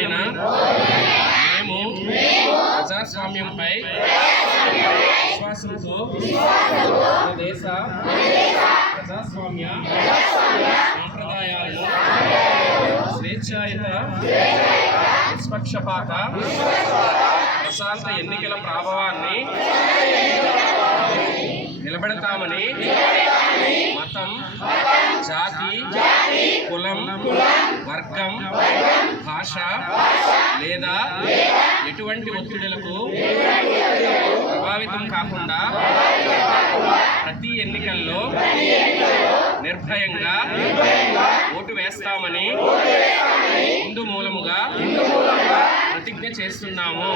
బౌద్ధులమైన మేము ప్రజాస్వామ్యంపై విశ్వాసంతో మన దేశ ప్రజాస్వామ్య సాంప్రదాయాలను స్వేచ్ఛాయుత నిష్పక్షపాత ప్రశాంత ఎన్నికల ప్రభావాన్ని నిలబెడతామని మతం జాతి కులం వర్గం భాష లేదా ఎటువంటి ఒత్తిడులకు ప్రభావితం కాకుండా ప్రతి ఎన్నికల్లో నిర్భయంగా ఓటు వేస్తామని హిందూ మూలముగా ప్రతిజ్ఞ చేస్తున్నాము.